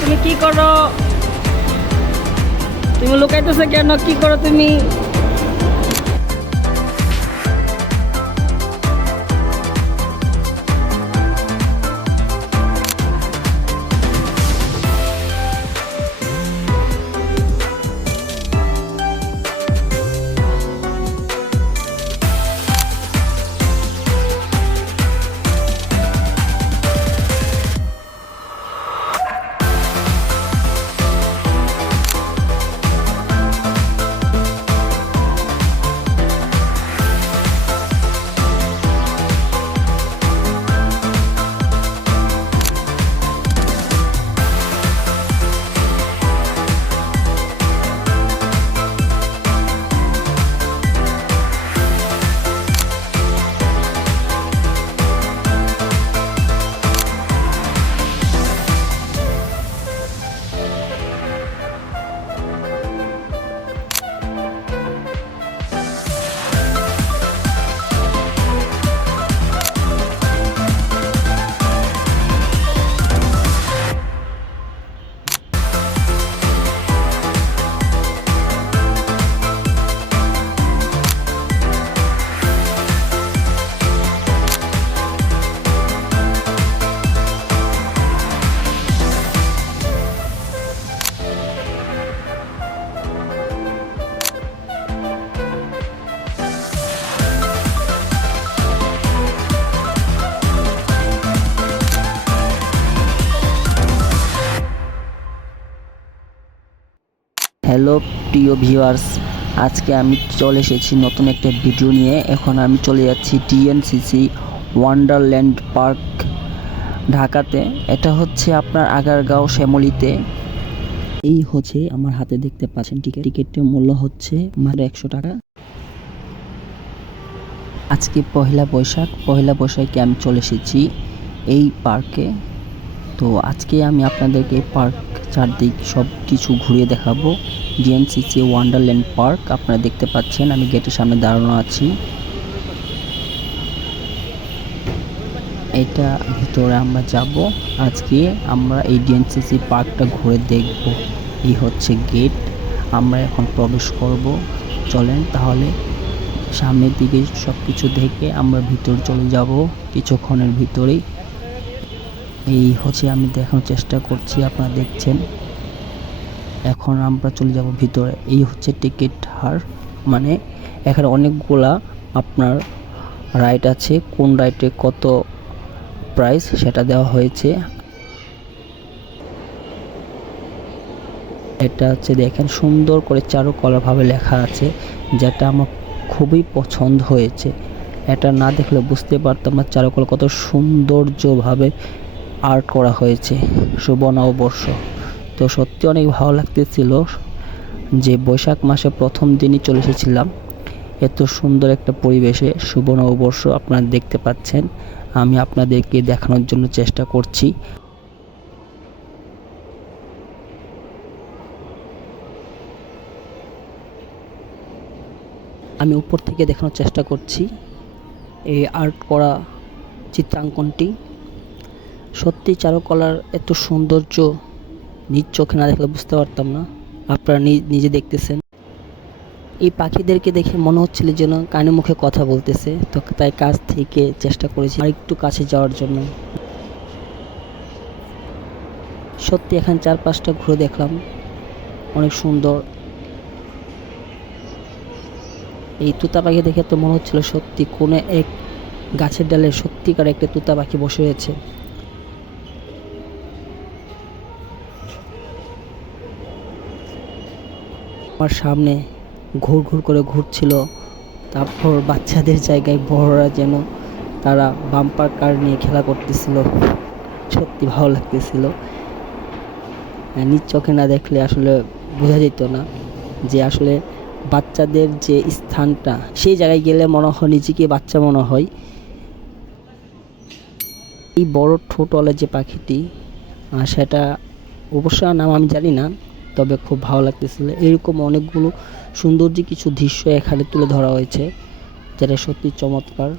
তুমি কি করো? তুমি লুকাইতেছো কেন? কি করো তুমি? হ্যালো প্রিয় ভিউয়ার্স, আজকে আমি চলে এসেছি নতুন একটা ভিডিও নিয়ে। এখন আমি চলে যাচ্ছি ডিএনসিসি ওয়ান্ডারল্যান্ড পার্ক, ঢাকাতে। এটা হচ্ছে আপনার আগারগাঁও শ্যামলীতে। এই হচ্ছে আমার হাতে দেখতে পাচ্ছেন টিকিটের মূল্য হচ্ছে মাত্র 100 টাকা। আজকে পয়লা বৈশাখে আমি চলে এসেছি এই পার্কে। তো আজকে আমি আপনাদেরকে পার্ক চারদিক সব কিছু ঘুরিয়ে দেখাবো। ডিএনসিসি ওয়ান্ডারল্যান্ড পার্ক আপনারা দেখতে পাচ্ছেন, আমি গেটের সামনে দাঁড়ানো আছি। এটা ভিতরে আমরা যাব। আজকে আমরা এই ডিএনসিসি পার্কটা ঘুরে দেখব। এই হচ্ছে গেট, আমরা এখন প্রবেশ করব। চলেন তাহলে সামনের দিকে সব কিছু দেখে আমরা ভিতর চলে যাব কিছুক্ষণের ভিতরেই। এই হচ্ছে আমি দেখানোর চেষ্টা করছি, আপনারা দেখছেন। এখন আমরা চলে যাব ভিতরে। এই হচ্ছে টিকিট হার, মানে এখানে অনেকগুলা আপনার রাইড আছে, কোন রাইডে কত প্রাইস সেটা দেওয়া হয়েছে। এটা হচ্ছে দেখেন সুন্দর করে চারুকলাভাবে লেখা আছে, যেটা আমার খুবই পছন্দ হয়েছে। এটা না দেখলে বুঝতে পারতাম না চারুকলা কত সৌন্দর্যভাবে আর্ট করা হয়েছে। শুভ নববর্ষ, তো সত্যি অনেক ভালো লাগতেছিল যে বৈশাখ মাসে প্রথম দিনই চলে এসেছিলাম এত সুন্দর একটা পরিবেশে। শুভ নববর্ষ আপনারা দেখতে পাচ্ছেন, আমি আপনাদেরকে দেখানোর জন্য চেষ্টা করছি। আমি উপর থেকে দেখানোর চেষ্টা করছি এই আর্ট করা চিত্রাঙ্কনটি। সত্যি চারুকলার এত সৌন্দর্য নিজ চোখে না দেখলে বুঝতে পারতাম না। আপনারা নিজে দেখতেছেন। এই পাখিদেরকে দেখে মনে হচ্ছিল যেন কানে মুখে কথা বলতেছে, তো তাই কাছ থেকে চেষ্টা করেছি আর একটু কাছে যাওয়ার জন্য। সত্যি এখানে চারপাশটা ঘুরে দেখলাম, অনেক সুন্দর। এই তুতা পাখি দেখে তো মনে হচ্ছিল সত্যি কোনো এক গাছের ডালে সত্যিকার একটা তুতা পাখি বসে রয়েছে। আমার সামনে ঘুর ঘুর করে ঘুরছিল। তারপর বাচ্চাদের জায়গায় বড়রা যেন তারা বাম্পার কার নিয়ে খেলা করতেছিল। সত্যি ভালো লাগতেছিল। নিজ চোখে না দেখলে আসলে বোঝা যেত না যে আসলে বাচ্চাদের যে স্থানটা, সেই জায়গায় গেলে মনে হয় নিজেকে বাচ্চা মনে হয়। এই বড় ঠোঁটওয়ালা যে পাখিটি, সেটা অবশ্য নাম আমি জানি না, তবে খুব ভালো লাগতেছিল। এরকম অনেকগুলো সৌন্দর্য কিছু দৃশ্য এখানে তুলে ধরা হয়েছে, যেটা সত্যি চমৎকার।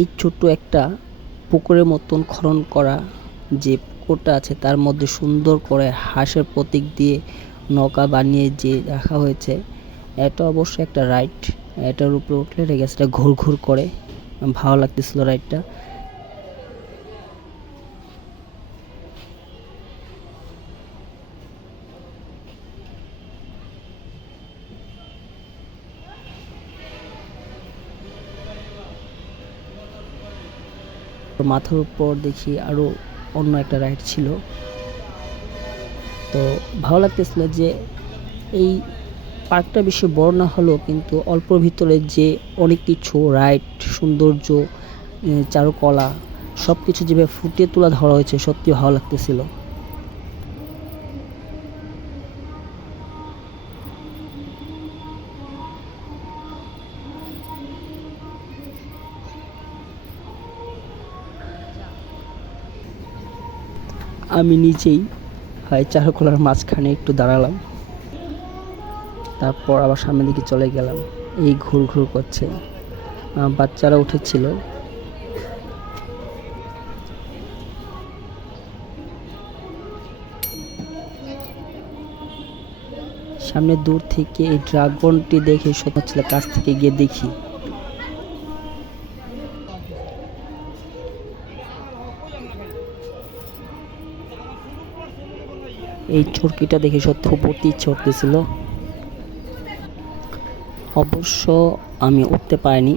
এই ছোট্ট একটা পুকুরের মতন খনন করা যে পুকুরটা আছে, তার মধ্যে সুন্দর করে হাঁসের প্রতীক দিয়ে নৌকা বানিয়ে যে রাখা হয়েছে, এটা অবশ্য একটা রাইড। এটার উপরে উঠলে রেগেসটা ঘুর ঘুর করে, ভালো লাগতেছিল রাইডটা। মাথার উপর দেখি আরো অন্য একটা রাইড ছিল। তো ভালো লাগতেছিল যে এই পার্কটা বেশি বড় না হলেও কিন্তু অল্পর ভিতরে যে অনেক কিছু রাইড, সৌন্দর্য, চারুকলা সব কিছু যেভাবে ফুটিয়ে তোলা ধরা হয়েছে, সত্যি ভালো লাগতেছিল। আমি নিজেই চারুকলার মাঝখানে একটু দাঁড়ালাম, তারপর আবার সামনের দিকে চলে গেলাম। এই ঘুর ঘুর করছে, বাচ্চারা উঠেছিল। সামনে দূর থেকে এই ড্রাগনটি দেখে সত্যি হচ্ছিল কাছ থেকে গিয়ে দেখি। এই চরকিটা দেখে সত্যি উপরতে ইচ্ছে করতেছিল। অবশ্য আমি উঠতে পারিনি,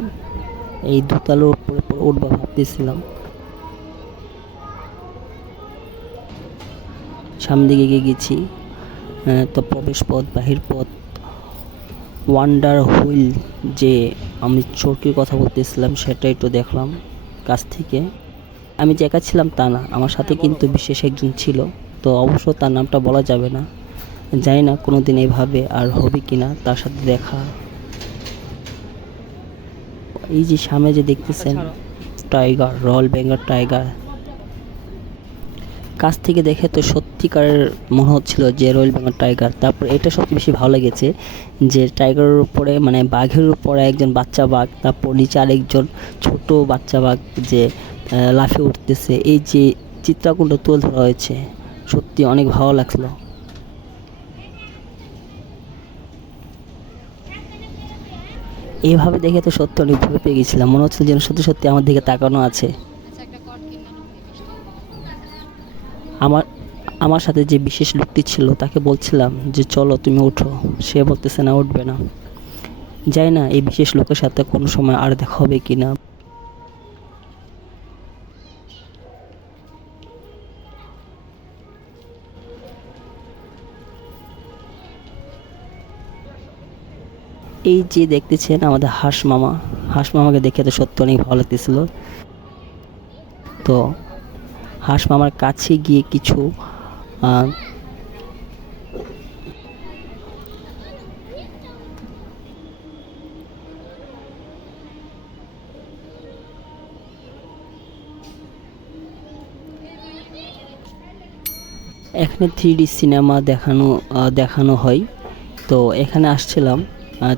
এই দোতলার উপরে উঠবো ভাবতেছিলাম। সামনের দিকে এগিয়ে গেছি, তো প্রবেশ পথ, বাহির পথ, ওয়ান্ডার হুইল যে আমি চরকির কথা বলতেছিলাম, সেটা একটু দেখলাম কাছ থেকে। আমি যে একা ছিলাম তা না, আমার সাথে কিন্তু বিশেষ একজন ছিল। তো অবশ্য তার নামটা বলা যাবে না, জানি না কোনো দিন এভাবে আর হবে কিনা তার সাথে দেখা। এই যে সামনে যে দেখতেছেন টাইগার, রয়্যাল বেঙ্গল টাইগার, কাছ থেকে দেখে তো সত্যিকারের মনে হচ্ছিল যে রয়্যাল বেঙ্গল টাইগার। তারপর এটা সবচেয়ে বেশি ভালো লেগেছে যে টাইগারের উপরে, মানে বাঘের উপরে একজন বাচ্চা বাঘ, তারপর নিচে আরেকজন ছোট বাচ্চা বাঘ যে লাফিয়ে উঠতেছে। এই যে চিত্রগুলো তুলে ধরা হয়েছে, সত্যি অনেক ভালো লাগলো। এইভাবে দেখে তো সত্যি অনেক ভয় পেয়ে গেছিলাম, মনে হচ্ছিল যেন সত্যি সত্যি আমার দিকে তাকানো আছে। আমার আমার সাথে যে বিশেষ লোকটি ছিল তাকে বলছিলাম যে চলো তুমি উঠো, সে বলতেছে না, উঠবে না। জানি না এই বিশেষ লোকের সাথে কোনো সময় আর দেখা হবে কিনা। এই যে দেখতেছেন আমাদের হাঁস মামা, হাঁস মামাকে দেখে তো সত্যি অনেক ভালো লাগতেছিল। তো হাঁস মামার কাছে গিয়ে কিছু এখানে 3D সিনেমা দেখানো হয়। তো এখানে আসছিলাম,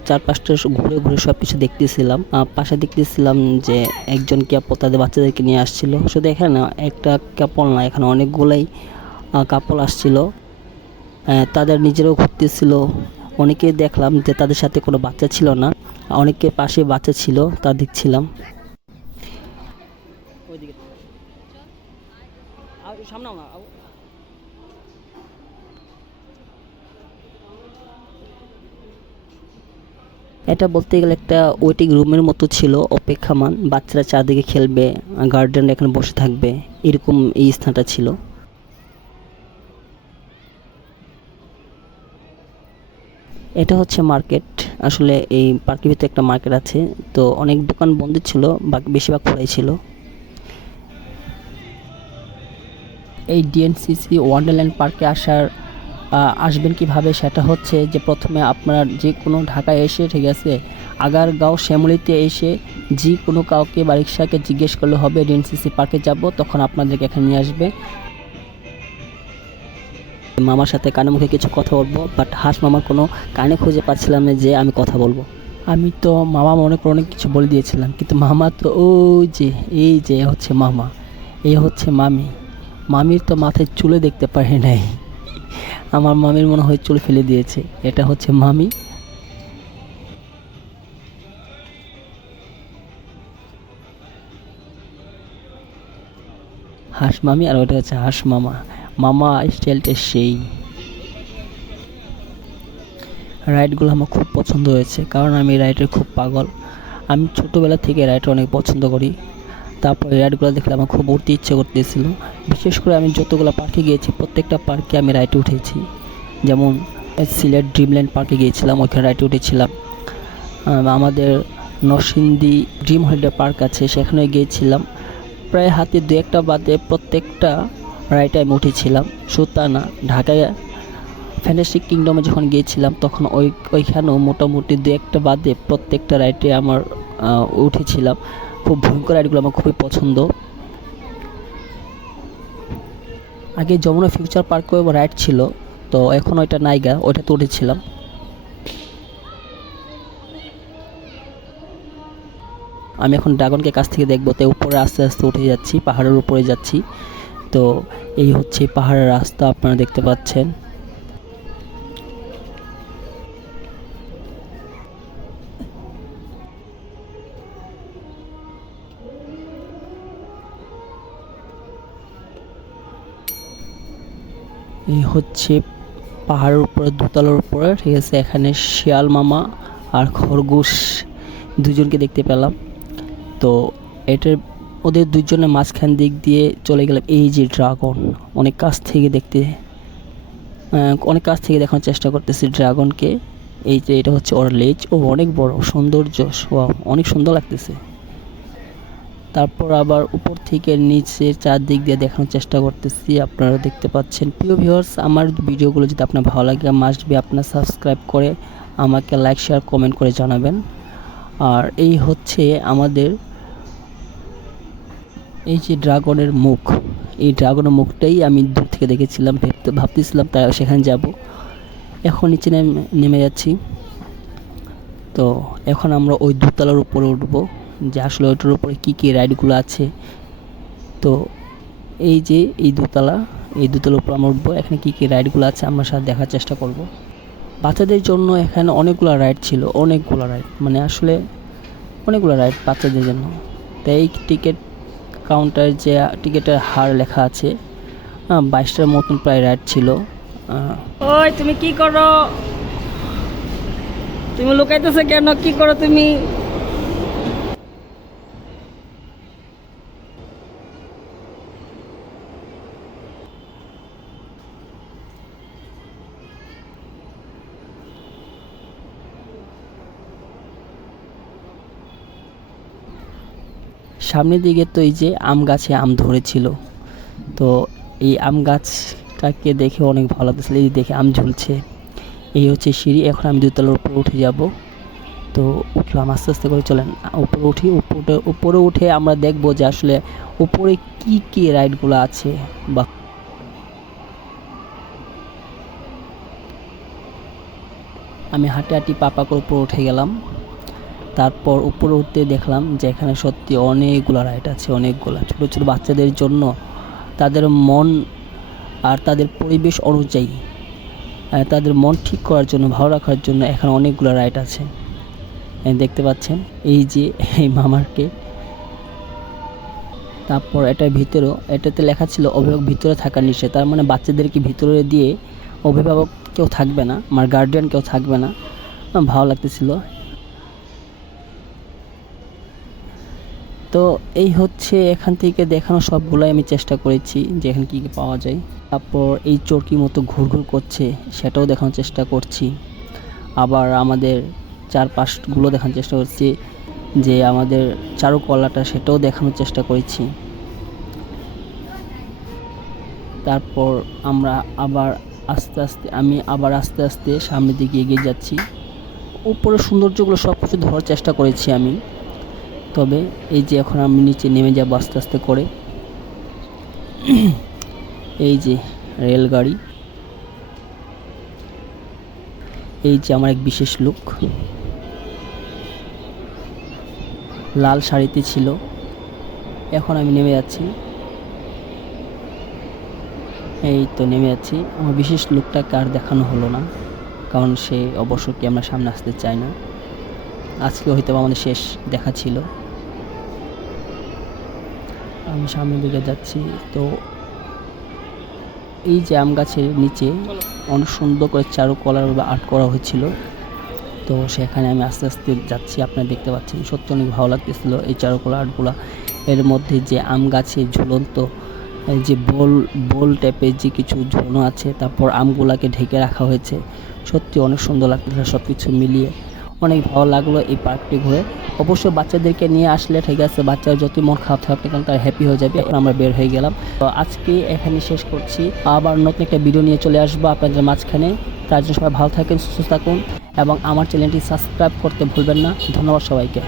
চারপাশটা ঘুরে ঘুরে সব কিছু দেখতেছিলাম। পাশে দেখতেছিলাম যে একজন ক্যাপল তাদের বাচ্চাদেরকে নিয়ে আসছিল। শুধু এখানে না, একটা ক্যাপল না, এখানে অনেকগুলাই কাপল আসছিল, তাদের নিজেরাও ঘুরতেছিল। অনেকে দেখলাম যে তাদের সাথে কোনো বাচ্চা ছিল না, অনেকের পাশে বাচ্চা ছিল, তা দেখছিলাম। এটা বলতে গেলে একটা ওয়েটিং রুমের মতো ছিল, অপেক্ষামান, বাচ্চারা চারদিকে খেলবে, গার্ডেনরা এখানে বসে থাকবে, এরকম এই স্থানটা ছিল। এটা হচ্ছে মার্কেট। আসলে এই পার্কের ভিতরে একটা মার্কেট আছে, তো অনেক দোকান বন্ধ ছিল, বেশিরভাগ খোলাই ছিল। এই ডিএনসিসি ওয়ান্ডারল্যান্ড পার্কে আসবেন কিভাবে, সেটা হচ্ছে যে প্রথমে আপনারা যে কোনো ঢাকায় এসে, ঠিক আছে, আগারগাঁও শ্যামলীতে এসে যে কোনো কাউকে বা রিক্সাকে জিজ্ঞেস করলে হবে ডিএনসিসি পার্কে যাব, তখন আপনাদেরকে এখানে নিয়ে আসবে। মামার সাথে কানে মুখে কিছু কথা বলবো, বাট হাঁস মামার কোনো কানে খুঁজে পাচ্ছিলাম না যে আমি কথা বলবো। আমি তো মামা মনে করে অনেক কিছু বলে দিয়েছিলাম, কিন্তু মামা তো ওই যে, এই যে হচ্ছে মামা, এই হচ্ছে মামি। মামির তো মাথায় চুলে দেখতে পারি নাই, আমার মামির মনে হয় চুল ফেলে দিয়েছে। এটা হচ্ছে মামি। হাঁস মামি আর ওটা হচ্ছে হাঁস মামা। মামা স্টাইলটা সেই। রাইডগুলো আমার খুব পছন্দ হয়েছে, কারণ আমি রাইডের খুব পাগল। আমি ছোটোবেলা থেকে রাইড অনেক পছন্দ করি। তারপর এই রাইডগুলো দেখলে আমার খুব উঠতে ইচ্ছে করতেছিল। বিশেষ করে আমি যতগুলো পার্কে গিয়েছি প্রত্যেকটা পার্কে আমি রাইডে উঠেছি। যেমন সিলেট ড্রিমল্যান্ড পার্কে গিয়েছিলাম, ওইখানে রাইডে উঠেছিলাম। আমাদের নরসিংদী ড্রিম হলিডে পার্ক আছে, সেখানে গিয়েছিলাম। প্রায় হাতে দু একটা বাদে প্রত্যেকটা রাইডে আমি উঠেছিলাম। শুধু তা না, ঢাকায় ফ্যান্টাস্টিক কিংডমে যখন গিয়েছিলাম তখন ওইখানেও মোটামুটি দু একটা বাদে প্রত্যেকটা রাইডে আমার উঠেছিলাম। খুব ভয়ঙ্কর রাইডগুলো আমার খুবই পছন্দ। আগে যমুনা ফিউচার পার্কেও রাইড ছিল, তো এখন ওইটা নাইগা, ওইটাতে উঠেছিলাম। আমি এখন ড্রাগনকে কাছ থেকে দেখবো, তাই উপরে আস্তে আস্তে উঠে যাচ্ছি, পাহাড়ের উপরে যাচ্ছি। তো এই হচ্ছে পাহাড়ের রাস্তা, আপনারা দেখতে পাচ্ছেন। এই হচ্ছে পাহাড়ের উপরে, দোতলার উপরে, ঠিক আছে। এখানে শিয়াল মামা আর খরগোশ দুজনকে দেখতে পেলাম। তো এটার ওদের দুজনের মাঝখান দিক দিয়ে চলে গেলাম। এই যে ড্রাগন, অনেক কাছ থেকে দেখানোর চেষ্টা করতেছি ড্রাগনকে। এই যে এটা হচ্ছে ওর লেজ, ও অনেক বড়, সৌন্দর্য, অনেক সুন্দর লাগতেছে। তারপর আবার উপর থেকে নিচের চারদিক দিয়ে দেখানোর চেষ্টা করতেছি, আপনারা দেখতে পাচ্ছেন। প্রিয় ভিউয়ার্স, আমার ভিডিওগুলো যদি আপনার ভালো লাগে, মাস্ট বি আপনার সাবস্ক্রাইব করে আমাকে লাইক শেয়ার কমেন্ট করে জানাবেন। আর এই হচ্ছে আমাদের এই যে ড্রাগনের মুখ, এই ড্রাগনের মুখটাই আমি দূর থেকে দেখেছিলাম, ভাবতেছিলাম তাই সেখানে যাব। এখন নিচে নেমে যাচ্ছি। তো এখন আমরা ওই দোতলার উপরে উঠবো, যে আসলে ওইটার উপরে কী কী রাইডগুলো আছে। তো এই যে এই দোতলার উপর আমরা উঠবো, এখানে কী কী রাইডগুলো আছে আমরা সাথে দেখার চেষ্টা করব। বাচ্চাদের জন্য এখানে অনেকগুলো রাইড ছিল, মানে আসলে অনেকগুলো রাইড বাচ্চাদের জন্য। তাই এই টিকিট কাউন্টার যে টিকিটের হার লেখা আছে, 22টার মতন প্রায় রাইড ছিল। ওই তুমি কি করো? তুমি লুকাইতেছো কেন? কি করো তুমি? সামনের দিকে তো এই যে আম গাছে আম ধরেছিল, তো এই আম গাছটাকে দেখে অনেক ভালো লাগতেছিল। এই দেখে আম ঝুলছে। এই হচ্ছে সিঁড়ি, এখন আমি দোতলার উপরে উঠে যাব। তো উঠলাম, আস্তে আস্তে করে চলেন উপরে উঠি। উপরে উঠে আমরা দেখব যে আসলে উপরে কি কি রাইডগুলো আছে। বা আমি হাঁটি হাঁটি পাপা করে উপরে উঠে গেলাম। তারপর উপরে উঠতে দেখলাম যে এখানে সত্যি অনেকগুলো রাইড আছে, অনেকগুলো ছোটো ছোটো বাচ্চাদের জন্য, তাদের মন আর তাদের পরিবেশ অনুযায়ী, তাদের মন ঠিক করার জন্য, ভালো রাখার জন্য এখানে অনেকগুলো রাইড আছে। দেখতে পাচ্ছেন এই যে এই মামারকে। তারপর এটার ভিতরেও, এটাতে লেখা ছিল অভিভাবক ভিতরে থাকা নিষেধ, তার মানে বাচ্চাদেরকে ভিতরে দিয়ে অভিভাবক কেউ থাকবে না, আমার গার্ডিয়ান কেউ থাকবে না। ভালো লাগতেছিল। তো এই হচ্ছে এখান থেকে দেখানো সবগুলাই আমি চেষ্টা করেছি যে এখানে কী কী পাওয়া যায়। তারপর এই চরকি মতো ঘুরঘুর করছে সেটাও দেখানোর চেষ্টা করছি। আবার আমাদের চারপাশগুলো দেখানোর চেষ্টা করছি, যে আমাদের চারুকলাটা সেটাও দেখানোর চেষ্টা করেছি। তারপর আমি আবার আস্তে আস্তে সামনের দিকে এগিয়ে যাচ্ছি। উপরের সৌন্দর্যগুলো সব কিছু ধরার চেষ্টা করেছি আমি। তবে এই যে এখন আমি নিচে নেমে যাব আস্তে আস্তে করে। এই যে রেলগাড়ি, এই যে আমার এক বিশেষ লোক লাল শাড়িতে ছিল। এখন আমি নেমে যাচ্ছি, এই তো নেমে যাচ্ছি। আমার বিশেষ লোকটাকে আর দেখানো হলো না, কারণ সে অবশ্য ক্যামেরার সামনে আসতে চায় না। আজকে হয়তো আমাদের শেষ দেখা ছিল। আমি সামনের দিকে যাচ্ছি। তো এই যে আম গাছের নিচে অনেক সুন্দর করে চারুকলার আর্ট করা হয়েছিল। তো সেখানে আমি আস্তে আস্তে যাচ্ছি, আপনারা দেখতে পাচ্ছেন। সত্যি অনেক ভালো লাগতেছিল এই চারুকলা আর্টগুলা। এর মধ্যে যে আম গাছে ঝুলন্ত যে বোল টাইপের যে কিছু ঝুলানো আছে, তারপর আমগুলাকে ঢেকে রাখা হয়েছে। সত্যি অনেক সুন্দর লাগতেছিল। সব কিছু মিলিয়ে অনেক ভালো লাগলো এই পার্কটি ঘুরে। অবশ্যই বাচ্চাদেরকে নিয়ে আসলে ঠিক আছে, বাচ্চারা যতই মন খারাপ থাকবে কারণ তারা হ্যাপি হয়ে যাবে। এখন আমরা বের হয়ে গেলাম। তো আজকে এখানে শেষ করছি, আবার নতুন একটা ভিডিও নিয়ে চলে আসবো আপনাদের মাঝখানে। তার জন্য সবাই ভালো থাকেন, সুস্থ থাকুন এবং আমার চ্যানেলটি সাবস্ক্রাইব করতে ভুলবেন না। ধন্যবাদ সবাইকে।